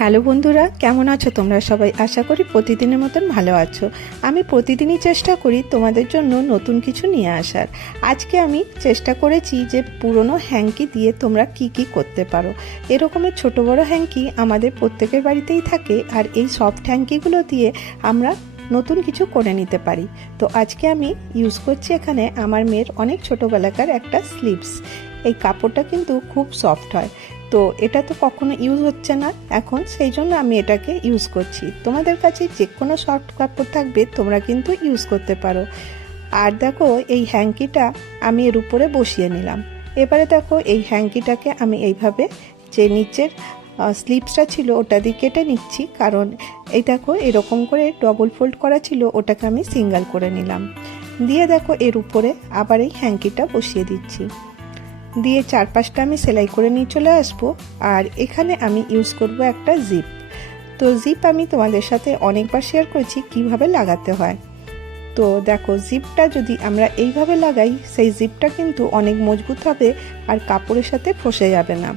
Hello বন্ধুরা, কেমন আছো তোমরা সবাই? আশা করি প্রতিদিনের মতন ভালো আছো। আমি প্রতিদিনই চেষ্টা করি তোমাদের জন্য নতুন কিছু নিয়ে আসার। আজকে আমি চেষ্টা করেছি যে পুরনো হ্যাঙ্কি দিয়ে তোমরা কি কি করতে পারো। এরকমের ছোট বড় হ্যাঙ্কি আমাদের প্রত্যেকের বাড়িতেই থাকে আর এই সফট হ্যাঙ্কিগুলো দিয়ে আমরা নতুন কিছু করে নিতে পারি। তো আজকে আমি ইউজ করছি এখানে আমার মেয়ের অনেক ছোটোবেলাকার একটা স্লিভস এই কাপড়টা কিন্তু খুব সফট হয়। তো এটা তো কখনো ইউজ হচ্ছে না। এখন সেই জন্য আমি এটাকে ইউজ করছি। তোমাদের কাছে যে কোনো সফট কাপড় থাকবে, তোমরা কিন্তু ইউজ করতে পারো। আর দেখো, এই হ্যাঙ্কিটা আমি এর উপরে বসিয়ে নিলাম। এবারে দেখো, এই হ্যাঙ্কিটাকে আমি এইভাবে যে নিচের স্লিপসটা ছিল, ওটা দিয়ে কেটে নিচ্ছি। কারণ এই দেখো, এরকম করে ডবল ফোল্ড করা ছিল, ওটাকে আমি সিঙ্গেল করে নিলাম। দিয়ে দেখো, এর উপরে আবার এই হ্যাঙ্কিটা বসিয়ে দিচ্ছি। দিয়ে চারপাশটা আমি সেলাই করে নিয়ে চলে আসব। আর এখানে আমি ইউজ করব একটা জিপ তো জিপ আমি তোমাদের সাথে অনেকবার শেয়ার করেছি কীভাবে লাগাতে হয়। তো দেখো জিপটা যদি আমরা এইভাবে লাগাই, সেই জিপটা কিন্তু অনেক মজবুত হবে আর কাপড়ের সাথে ফসে যাবে না।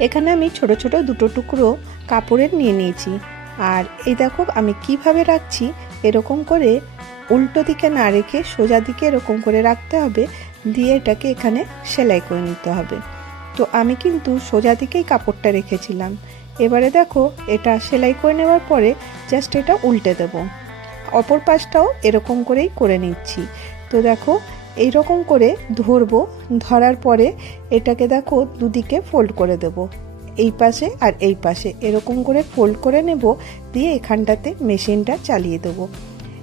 এখানে আমি ছোট ছোট দুটো টুকরো কাপড়ের নিয়ে নিয়েছি। আর এই দেখো, আমি কীভাবে রাখছি, এরকম করে উল্টো দিকে না রেখে সোজা দিকে এরকম করে রাখতে হবে। দিয়ে এটাকে এখানে সেলাই করে নিতে হবে। তো আমি কিন্তু সোজা দিকেই কাপড়টা রেখেছিলাম। এবারে দেখো, এটা সেলাই করে নেওয়ার পরে জাস্ট এটা উল্টে দেব। অপর পাশটাও এরকম করেই করে নিচ্ছি। তো দেখো এই রকম করে ধরবো, ধরার পরে এটাকে দেখো দুদিকে ফোল্ড করে দেব। এই পাশে আর এই পাশে এরকম করে ফোল্ড করে নেব, দিয়ে এখানটাতে মেশিনটা চালিয়ে দেবো।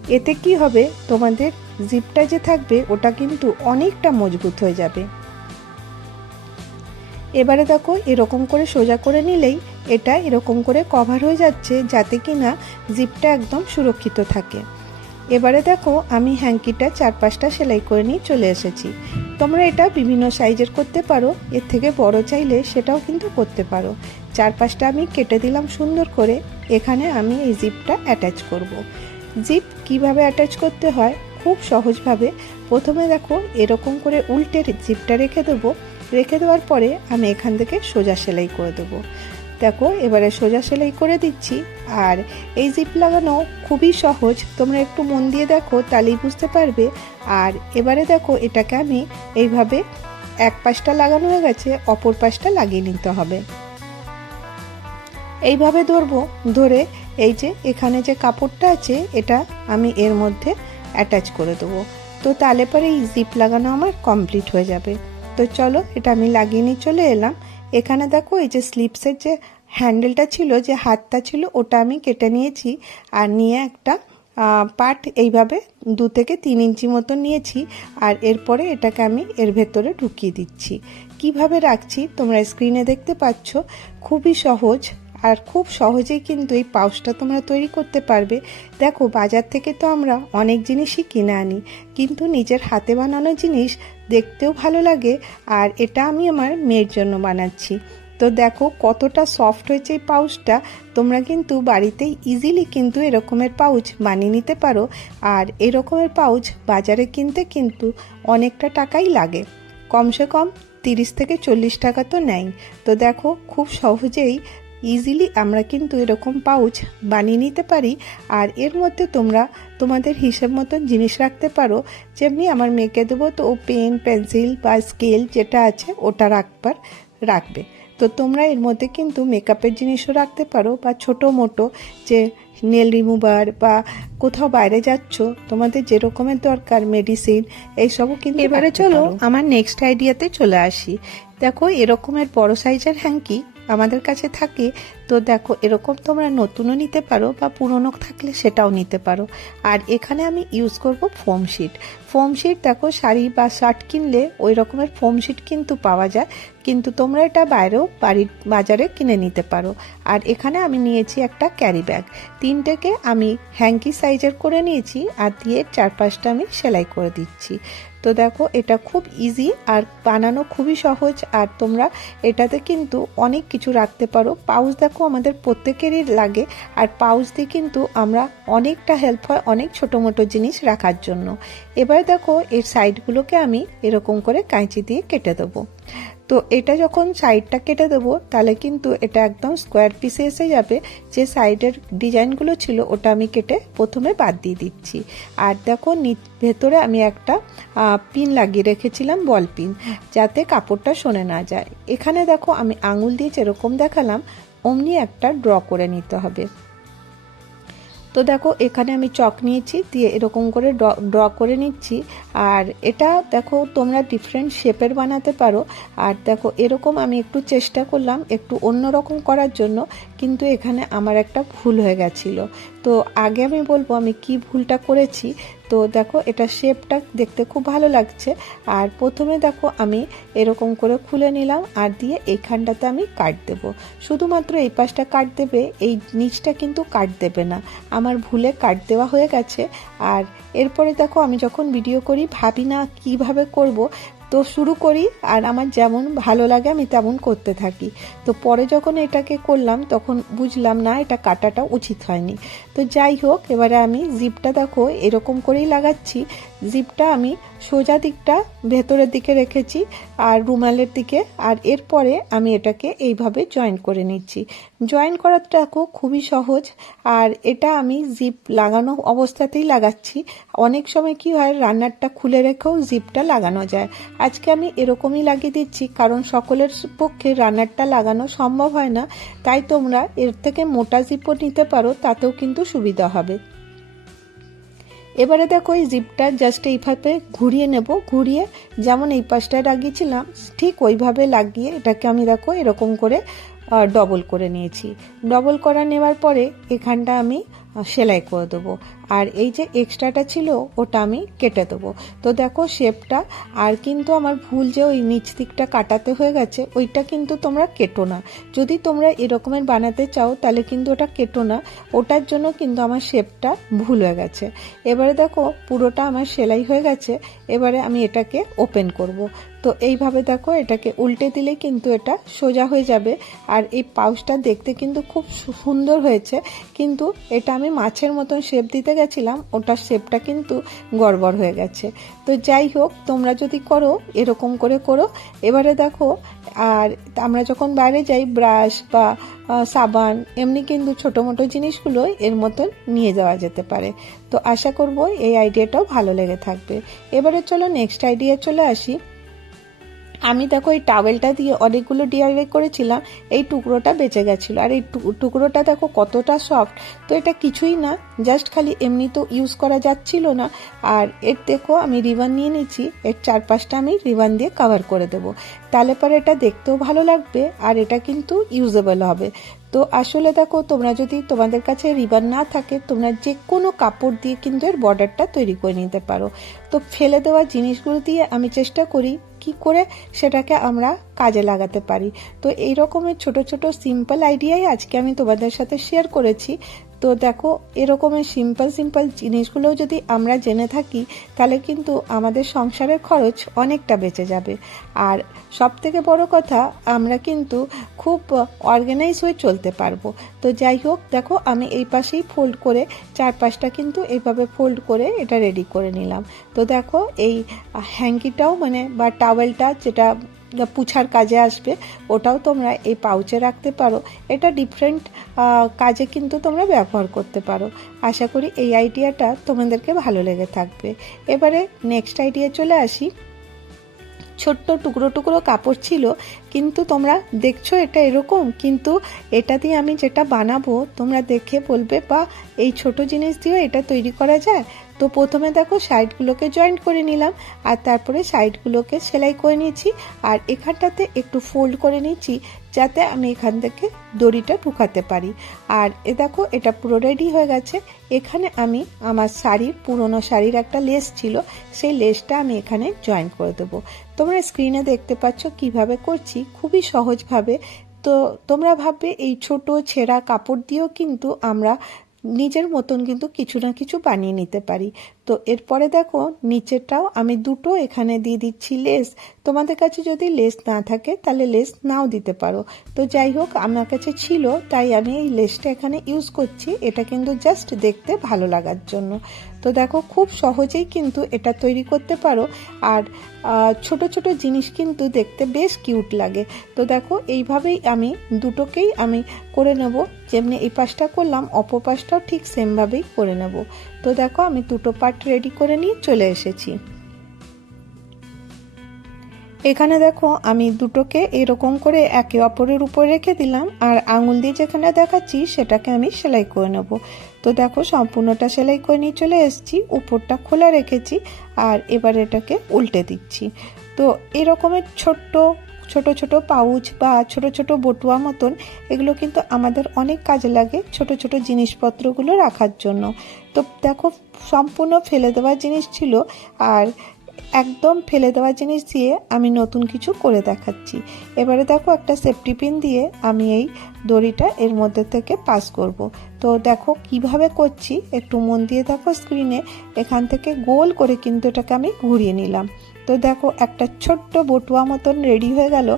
এতে কি হবে? তোমাদের জিপটা যে থাকবে, ওটা কিন্তু অনেকটা মজবুত হয়ে যাবে। এবারে দেখো, এরকম করে সোজা করে নিলেই এটা এরকম করে কভার হয়ে যাচ্ছে যাতে কি না জিপটা একদম সুরক্ষিত থাকে। এবারে দেখো, আমি হ্যাঙ্কিটা চার পাঁচটা সেলাই করে নিয়ে চলে এসেছি। তোমরা এটা বিভিন্ন সাইজের করতে পারো, এর থেকে বড় চাইলে সেটাও কিন্তু করতে পারো। চার পাঁচটা আমি কেটে দিলাম সুন্দর করে, এখানে আমি এই জিপটা অ্যাটাচ করব। জিপ কীভাবে অ্যাটাচ করতে হয় খুব সহজভাবে প্রথমে দেখো এরকম করে উল্টে জিপটা রেখে দেবো। রেখে দেওয়ার পরে আমি এখান থেকে সোজা সেলাই করে দেবো। দেখো, এবারে সোজা সেলাই করে দিচ্ছি। আর এই জিপ লাগানো খুবই সহজ। তোমরা একটু মন দিয়ে দেখো, তাহলেই বুঝতে পারবে। আর এবারে দেখো, এটাকে আমি এইভাবে এক পাশটা লাগানো হয়ে গেছে, অপর পাশটা লাগিয়ে নিতে হবে। এইভাবে ধরবো, ধরে এই যে এখানে যে কাপড়টা আছে, এটা আমি এর মধ্যে অ্যাটাচ করে দেবো। তো তাহলে পরে এই জিপ লাগানো আমার কমপ্লিট হয়ে যাবে। তো চলো, এটা আমি লাগিয়ে নিয়ে চলে এলাম। এখানে দেখো, এই যে স্লিপসের যে হ্যান্ডেলটা ছিল, যে হাতটা ছিল, ওটা আমি কেটে নিয়েছি। আর নিয়ে একটা পাট এইভাবে দু থেকে তিন ইঞ্চি মতো নিয়েছি। আর এরপরে এটাকে আমি এর ভেতরে ঢুকিয়ে দিচ্ছি। কীভাবে রাখছি তোমরা স্ক্রিনে দেখতে পাচ্ছ, খুবই সহজ। আর খুব সহজেই কিন্তু এই পাউচটা তোমরা তৈরি করতে পারবে। দেখো, বাজার থেকে তো আমরা অনেক জিনিসই কিনে আনি, কিন্তু নিজের হাতে বানানো জিনিস দেখতেও ভালো লাগে, আর এটা আমি আমার মেয়ের জন্য বানাচ্ছি। তো দেখো, কতটা সফট হয়েছে এই পাউচটা। তোমরা কিন্তু বাড়িতেই ইজিলি কিন্তু এরকমের পাউচ বানিয়ে নিতে পারো, আর এরকমের পাউচ বাজারে কিনতে কিন্তু অনেকটা টাকাই লাগে। কমসে কম তিরিশ থেকে চল্লিশ টাকা তো নেয়। তো দেখো, খুব সহজেই ইজিলি আমরা কিন্তু এরকম পাউচ বানিয়ে নিতে পারি। আর এর মধ্যে তোমরা তোমাদের হিসেব মতন জিনিস রাখতে পারো। যেমনি আমার মেয়েকে দেবো তো ও পেন পেন্সিল বা স্কেল যেটা আছে ওটা রাখবার রাখবে। তো তোমরা এর মধ্যে কিন্তু মেকআপের জিনিসও রাখতে পারো বা ছোটো মোটো যে নেল রিমুভার বা কোথাও বাইরে যাচ্ছ তোমাদের যে রকমের দরকার মেডিসিন এইসবও কিন্তু এবারে চলো আমার নেক্সট আইডিয়াতে চলে আসি। দেখো এরকমের বড় সাইজের হ্যাঙ্কি আমাদের কাছে থাকে, তো দেখো, এরকম তোমরা নতুনও নিতে পারো বা পুরনো থাকলে সেটাও নিতে পারো। আর এখানে আমি ইউজ করব ফোম শিট ফোম শিট দেখো, শাড়ি বা শার্ট কিনলে ওই রকমের ফোম শিট কিন্তু পাওয়া যায়, কিন্তু তোমরা এটা বাইরেও বাড়ির বাজারে কিনে নিতে পারো। আর এখানে আমি নিয়েছি একটা ক্যারি ব্যাগ তিনটেকে আমি হ্যাঙ্কি সাইজের করে নিয়েছি আর দিয়ে চার পাঁচটা আমি সেলাই করে দিচ্ছি। তো দেখো, এটা খুব ইজি আর বানানো খুবই সহজ। আর তোমরা এটাতে কিন্তু অনেক কিছু রাখতে পারো। পাউচ দেখো, আমাদের প্রত্যেকেরই লাগে। আর পাউচ দিয়ে কিন্তু আমরা অনেকটা হেল্প হয় অনেক ছোটো মোটো জিনিস রাখার জন্য। এবার দেখো, এর সাইডগুলোকে আমি এরকম করে কাঁচি দিয়ে কেটে দেবো। তো এটা যখন সাইডটা কেটে দেবো, তাহলে কিন্তু এটা একদম স্কোয়ার পিসে এসে যাবে। যে সাইডের ডিজাইনগুলো ছিল, ওটা আমি কেটে প্রথমে বাদ দিয়ে দিচ্ছি। আর দেখো ভেতরে আমি একটা পিন লাগিয়ে রেখেছিলাম বল পিন যাতে কাপড়টা শোনে না যায়। এখানে দেখো, আমি আঙুল দিয়ে যেরকম দেখালাম, অমনি একটা ড্র করে নিতে হবে। তো দেখো, এখানে আমি চক নিয়েছি, দিয়ে এরকম করে ড্র করে নিচ্ছি। আর এটা দেখো, তোমরা ডিফারেন্ট শেপের বানাতে পারো। আর দেখো, এরকম আমি একটু চেষ্টা করলাম একটু অন্য রকম করার জন্য। কিন্তু এখানে আমার একটা ভুল হয়ে গেছিল। তো আগে আমি বলব আমি কি ভুলটা করেছি? তো দেখো, এটা শেপটা দেখতে খুব ভালো লাগছে। আর প্রথমে দেখো, আমি এরকম করে খুলে নিলাম আর দিয়ে এইখানটাতে আমি কাট দেব। শুধুমাত্র এই পাশটা কাট দেবে, এই নিচটা কিন্তু কাট দেবে না। আমার ভুলে কাট দেওয়া হয়ে গেছে। আর এরপরে দেখো, আমি যখন ভিডিও করি, ভাবি না কীভাবে করব। তো শুরু করি, আর আমার যেমন ভালো লাগে আমি তেমন করতে থাকি। তো পরে যখন এটাকে করলাম, তখন বুঝলাম না, এটা কাটাটা উচিত হয়নি। তো যাই হোক, এবারে আমি জিপটা দেখো, এরকম করেই লাগাচ্ছি জিপটা আমি সোজা দিকটা ভেতরের দিকে রেখেছি আর রুমালের দিকে, আর এরপরে আমি এটাকে এইভাবে জয়েন করে নিচ্ছি। জয়েন করাটা দেখো খুবই সহজ, আর এটা আমি জিপ লাগানো অবস্থাতেই লাগাচ্ছি। অনেক সময় কি হয়, রান্নারটা খুলে রেখেও জিপটা লাগানো যায়। আজকে আমি এরকমই লাগিয়ে দিচ্ছি, কারণ সকলের পক্ষে রান্নারটা লাগানো সম্ভব হয় না। তাই তোমরা এর থেকে মোটা জিপও নিতে পারো, তাতেও কিন্তু সুবিধা হবে। এবারে দেখো এই জিপটা জাস্ট এইভাবে ঘুরিয়ে নেব, ঘুরিয়ে যেমন এই পাশটায় লাগিয়েছিলাম, ঠিক ওইভাবে লাগিয়ে এটাকে আমি দেখো এরকম করে ডবল করে নিয়েছি। ডবল করা নেওয়ার পরে এখানটা আমি সেলাই করে দেবো। আর এই যে এক্সট্রাটা ছিল, ওটা আমি কেটে দেবো। তো দেখো শেপটা আর কিন্তু আমার ভুল যে ওই নিচ দিকটা কাটাতে হয়ে গেছে, ওইটা কিন্তু তোমরা কেটো না। যদি তোমরা এরকমের বানাতে চাও, তাহলে কিন্তু ওটা কেটো না। ওটার জন্য কিন্তু আমার শেপটা ভুল হয়ে গেছে। এবারে দেখো, পুরোটা আমার সেলাই হয়ে গেছে, এবারে আমি এটাকে ওপেন করব। তো এইভাবে দেখো, এটাকে উল্টে দিলে কিন্তু এটা সোজা হয়ে যাবে। আর এই পাউচটা দেখতে কিন্তু খুব সুন্দর হয়েছে। কিন্তু এটা আমি মাছের মতন শেপ দিতে গেছিলাম, ওটার শেপটা কিন্তু গড়বড় হয়ে গেছে। তো যাই হোক, তোমরা যদি করো, এরকম করে করো। এবারে দেখো, আর আমরা যখন বাইরে যাই ব্রাশ বা সাবান, এমনি কিন্তু ছোটো মোটো জিনিসগুলো এর মতন নিয়ে যাওয়া যেতে পারে। তো আশা করব এই আইডিয়াটাও ভালো লেগে থাকবে। এবারে চলো নেক্সট আইডিয়া চলে আসি। আমি দেখো এই টাওয়েলটা দিয়ে অনেকগুলো ডিআইওয়াই করেছিলাম, এই টুকরোটা বেঁচে গেছিল। আর এই টুকরোটা দেখো কতটা সফট তো এটা কিছুই না জাস্ট খালি এমনি তো ইউজ করা যাচ্ছিল না। আর এর দেখো আমি রিবান নিয়ে নিচ্ছি, এর চারপাশটা আমি রিবান দিয়ে কাভার করে দেবো। তাহলে পরে এটা দেখতেও ভালো লাগবে, আর এটা কিন্তু ইউজেবল হবে। তো আসলে দেখো, তোমরা যদি তোমাদের কাছে রিবান না থাকে, তোমরা যে কোনো কাপড় দিয়ে কিন্তু এর বর্ডারটা তৈরি করে নিতে পারো। তো ফেলে দেওয়া জিনিসগুলো দিয়ে আমি চেষ্টা করি কি করে সেটাকে আমরা কাজে লাগাতে পারি। তো এই রকমের ছোট ছোট সিম্পল আইডিয়াই আজকে আমি তোমাদের সাথে শেয়ার করেছি। তো দেখো এরকমের সিম্পল সিম্পল জিনিসগুলোও যদি আমরা জেনে থাকি, তাহলে কিন্তু আমাদের সংসারের খরচ অনেকটা বেঁচে যাবে। আর সব থেকে বড় কথা, আমরা কিন্তু খুব অর্গানাইজ হয়ে চলতে পারব। তো যাই হোক, দেখো, আমি এই পাশেই ফোল্ড করে চারপাশটা কিন্তু এইভাবে ফোল্ড করে এটা রেডি করে নিলাম। তো দেখো, এই হ্যাঙ্কিটাও মানে বা টাওয়েলটা যেটা পুছার কাজে আসবে, ওটাও তোমরা এই পাউচে রাখতে পারো। এটা ডিফারেন্ট কাজে কিন্তু তোমরা ব্যবহার করতে পারো। আশা করি এই আইডিয়াটা তোমাদেরকে ভালো লেগে থাকবে। এবারে নেক্সট আইডিয়া চলে আসি। ছোট্ট টুকরো টুকরো কাপড় ছিল, কিন্তু তোমরা দেখছ এটা এরকম, কিন্তু এটা দিয়ে আমি যেটা বানাবো, তোমরা দেখে বলবে বা এই ছোট জিনিস দিয়েও এটা তৈরি করা যায়? তো প্রথমে দেখো সাইডগুলোকে জয়েন্ট করে নিলাম, আর তারপরে সাইডগুলোকে সেলাই করে নিয়েছি, আর এখানটাতে একটু ফোল্ড করে নিচ্ছি যাতে আমি এখান থেকে দড়িটা ঢুকাতে পারি। আর এ দেখো, এটা পুরো রেডি হয়ে গেছে। এখানে আমি আমার শাড়ির, পুরনো শাড়ির একটা লেস ছিল, সেই লেসটা আমি এখানে জয়েন করে দেবো। তোমরা স্ক্রিনে দেখতে পাচ্ছ কীভাবে করছি, খুবই সহজভাবে। তো তোমরা ভাববে এই ছোট ছেঁড়া কাপড় দিয়েও কিন্তু আমরা নিজের মতন কিন্তু কিছু না কিছু বানিয়ে নিতে পারি। তো এরপরে দেখো, নিচেরটাও আমি দুটো এখানে দিয়ে দিচ্ছি লেস। তোমাদের কাছে যদি লেস না থাকে, তাহলে লেস নাও দিতে পারো। তো যাই হোক, আমার কাছে ছিল, তাই আমি এই লেসটা এখানে ইউজ করছি। এটা কিন্তু জাস্ট দেখতে ভালো লাগার জন্য। তো দেখো, খুব সহজেই কিন্তু এটা তৈরি করতে পারো। আর ছোট ছোট জিনিস কিন্তু দেখতে বেশ কিউট লাগে। তো দেখো, এইভাবেই আমি দুটোকেই আমি করে নেব। যেমনি এই পাশটা করলাম, অপর পাশটাও ঠিক সেমভাবেই করে নেব। তো দেখো আমি দুটো পার্ট রেডি করে নিয়ে চলে এসেছি। এখানে দেখো আমি দুটোকে এরকম করে একে অপরের উপর রেখে দিলাম, আর আঙুল দিয়ে যেখানে দেখাচ্ছি সেটাকে আমি সেলাই করে নেব। তো দেখো সম্পূর্ণটা সেলাই করে নিয়ে চলে এসেছি, উপরটা খোলা রেখেছি, আর এবার এটাকে উল্টে দিচ্ছি। তো এরকমের ছোট্ট ছোট ছোট পাউচ বা ছোট ছোট বটুয়া মতন এগুলো কিন্তু আমাদের অনেক কাজে লাগে ছোট ছোট জিনিসপত্রগুলো রাখার জন্য। তো দেখো, সম্পূর্ণ ফেলে দেওয়া জিনিস ছিল আর একদম ফেলে দেওয়া জিনিস দিয়ে আমি নতুন কিছু করে দেখাচ্ছি। এবারে দেখো একটা সেফটি পিন দিয়ে আমি এই দড়িটা এর মধ্যে থেকে পাস করব। তো দেখো কীভাবে করছি, একটু মন দিয়ে দেখো স্ক্রিনে এখান থেকে গোল করে কিন্তু এটাকে আমি ঘুরিয়ে নিলাম। তো দেখো একটা ছোট্ট বটুয়া মতন রেডি হয়ে গেল।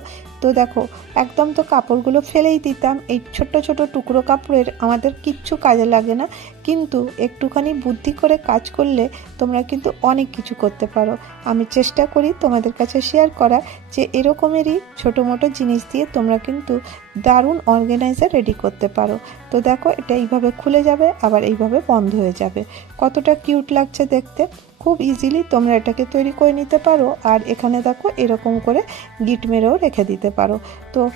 তো দেখো, একদম তো কাপড়গুলো ফেলেই দিতাম। এই ছোট্ট ছোট টুকরো কাপড়ের আমাদের কিচ্ছু কাজে লাগে না। কিন্তু একটুখানি বুদ্ধি করে কাজ করলে তোমরা কিন্তু অনেক কিছু করতে পারো। আমি চেষ্টা করি তোমাদের কাছে শেয়ার করা যে এরকমেরই ছোটো মোটো জিনিস দিয়ে তোমরা কিন্তু দারুণ অর্গানাইজার রেডি করতে পারো। তো দেখো, এটা এইভাবে খুলে যাবে, আবার এইভাবে বন্ধ হয়ে যাবে। কতটা কিউট লাগছে দেখতে। খুব ইজিলি তোমরা এটাকে তৈরি করে নিতে পারো, আর এখানে দেখো, এরকম করে গিট মেরেও রেখে দিতে পারো। তো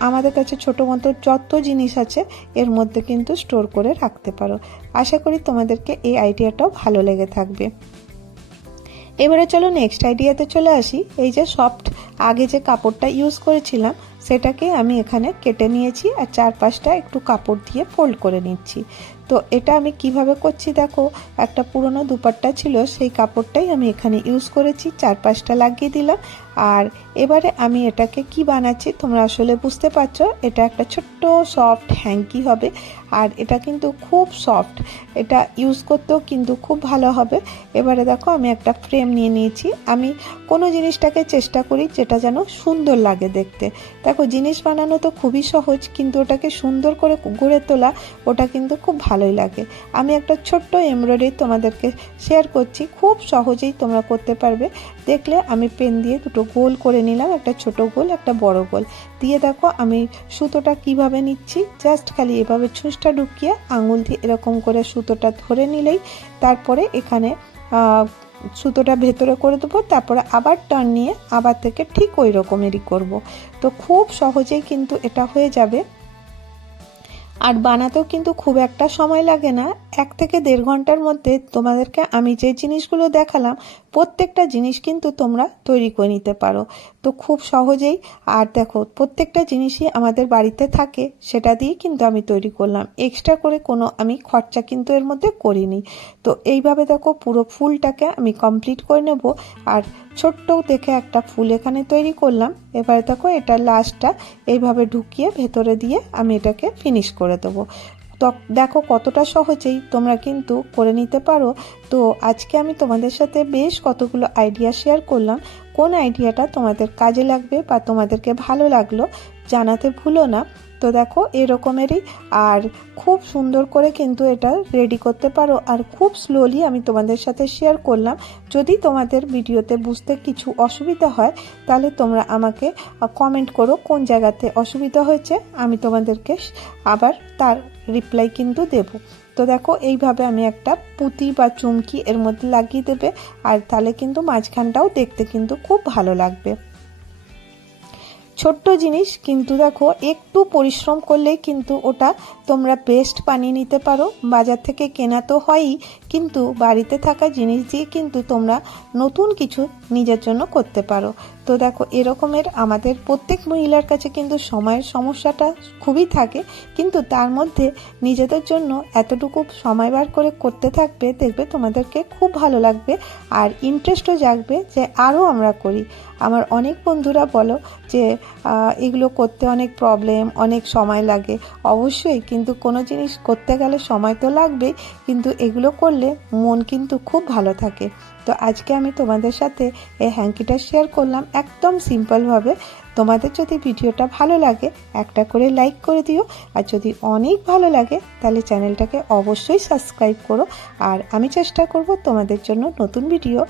আমাদের কাছে ছোটো মতো যত জিনিস আছে, এর মধ্যে কিন্তু স্টোর করে রাখতে পারো। আশা করি তোমাদেরকে এই আইডিয়াটাও ভালো লেগে থাকবে। এবারে চলো নেক্সট আইডিয়াতে চলে আসি। এই যে সফট আগে যে কাপড়টা ইউজ করেছিলাম সেটাকে আমি এখানে কেটে নিয়েছি আর চারপাশটা একটু কাপড় দিয়ে ফোল্ড করে নিচ্ছি। তো এটা আমি কীভাবে করছি দেখো, একটা পুরনো দুপাট্টা ছিল, সেই কাপড়টাই আমি এখানে ইউজ করেছি, চারপাশটা লাগিয়ে দিলাম। আর এবারে আমি এটাকে কি বানাচ্ছি তোমরা আসলে বুঝতে পারছ, এটা একটা ছোট্ট সফট হ্যাঙ্কি হবে। আর এটা কিন্তু খুব সফট এটা ইউজ করতেও কিন্তু খুব ভালো হবে। এবারে দেখো আমি একটা ফ্রেম নিয়ে নিয়েছি। আমি কোনো জিনিসটাকে চেষ্টা করি যেটা যেন সুন্দর লাগে দেখতে। দেখো জিনিস বানানো তো খুবই সহজ, কিন্তু ওটাকে সুন্দর করে গড়ে তোলা, ওটা কিন্তু খুব ভালোই লাগে। আমি একটা ছোট্ট এমব্রয়ডারি তোমাদেরকে শেয়ার করছি, খুব সহজেই তোমরা করতে পারবে। দেখলে আমি পেন দিয়ে দুটো গোল করে নিলাম, একটা ছোট গোল, একটা বড় গোল। দিয়ে দেখো, আমি সুতোটা কীভাবে নিচ্ছি জাস্ট খালি এভাবে ছুঁচটা ঢুকিয়ে আঙুল দিয়ে এরকম করে সুতোটা ধরে নিলেই, তারপরে এখানে সুতোটা ভেতরে করে দেবো, তারপরে আবার টার্ন নিয়ে আবার থেকে ঠিক ওই রকমেরই করব। তো খুব সহজেই কিন্তু এটা হয়ে যাবে। আর বানাতেও কিন্তু খুব একটা সময় লাগে না। এক থেকে দেড় ঘণ্টার মধ্যে তোমাদেরকে আমি যে জিনিসগুলো দেখালাম, প্রত্যেকটা জিনিস কিন্তু তোমরা তৈরি করে নিতে পারো। তো খুব সহজেই, আর দেখো, প্রত্যেকটা জিনিসই আমাদের বাড়িতে থাকে, সেটা দিয়ে কিন্তু আমি তৈরি করলাম। এক্সট্রা করে কোনো আমি খরচা কিন্তু এর মধ্যে করিনি। তো এইভাবে দেখো, পুরো ফুলটাকে আমি কমপ্লিট করে নেব। আর ছোট্ট দেখে একটা ফুল এখানে তৈরি করলাম। এবারে দেখো, এটা লাস্টটা এইভাবে ঢুকিয়ে ভেতরে দিয়ে আমি এটাকে ফিনিশ করে দেবো। তো দেখো কতটা সহজেই তোমরা কিন্তু করে নিতে পারো। তো আজকে আমি তোমাদের সাথে বেশ কতগুলো আইডিয়া শেয়ার করলাম। কোন আইডিয়াটা তোমাদের কাজে লাগবে বা তোমাদেরকে ভালো লাগল জানাতে ভুলো না। তো দেখো, এরকমেরই। আর খুব সুন্দর করে কিন্তু এটা রেডি করতে পারো। আর খুব স্লোলি আমি তোমাদের সাথে শেয়ার করলাম। যদি তোমাদের ভিডিওতে বুঝতে কিছু অসুবিধা হয়, তাহলে তোমরা আমাকে কমেন্ট করো কোন জায়গাতে অসুবিধা হয়েছে। আমি তোমাদেরকে আবার তার রিপ্লাই কিন্তু দেব। তো দেখো, এইভাবে আমি একটা পুঁতি বা চুমকি এর মধ্যে লাগিয়ে দেবে। আর তাহলে কিন্তু মাঝখানটাও দেখতে কিন্তু খুব ভালো লাগবে। ছোট্ট জিনিস কিন্তু দেখো একটু পরিশ্রম করলেই কিন্তু ওটা তোমরা বেস্ট বানিয়ে নিতে পারো। বাজার থেকে কেনা তো হয়ই, কিন্তু বাড়িতে থাকা জিনিস দিয়ে কিন্তু তোমরা নতুন কিছু নিজের জন্য করতে পারো। তো দেখো, এরকমের আমাদের প্রত্যেক মহিলার কাছে কিন্তু সময়ের সমস্যাটা খুবই থাকে, কিন্তু তার মধ্যে নিজেদের জন্য এতটুকু সময় বার করে করতে থাকবে, দেখবে তোমাদেরকে খুব ভালো লাগবে আর ইন্টারেস্টও জাগবে যে আরও আমরা করি। আমার অনেক বন্ধুরা বলো যে এগুলো করতে অনেক প্রবলেম অনেক সময় লাগে। অবশ্যই কিন্তু কোনো জিনিস করতে গেলে সময় তো লাগবেই, কিন্তু এগুলো করলে মন কিন্তু খুব ভালো থাকে। তো আজকে আমি তোমাদের সাথে এই হ্যাঙ্কিটা শেয়ার করলাম একদম সিম্পলভাবে তোমাদের যদি ভিডিওটা ভালো লাগে, একটা করে লাইক করে দিও। আর যদি অনেক ভালো লাগে, তাহলে চ্যানেলটাকে অবশ্যই সাবস্ক্রাইব করো। আর আমি চেষ্টা করব তোমাদের জন্য নতুন ভিডিও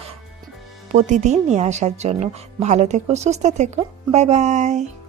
প্রতিদিন নিয়ে আসার জন্য। ভালো থেকো, সুস্থ থেকো। Bye bye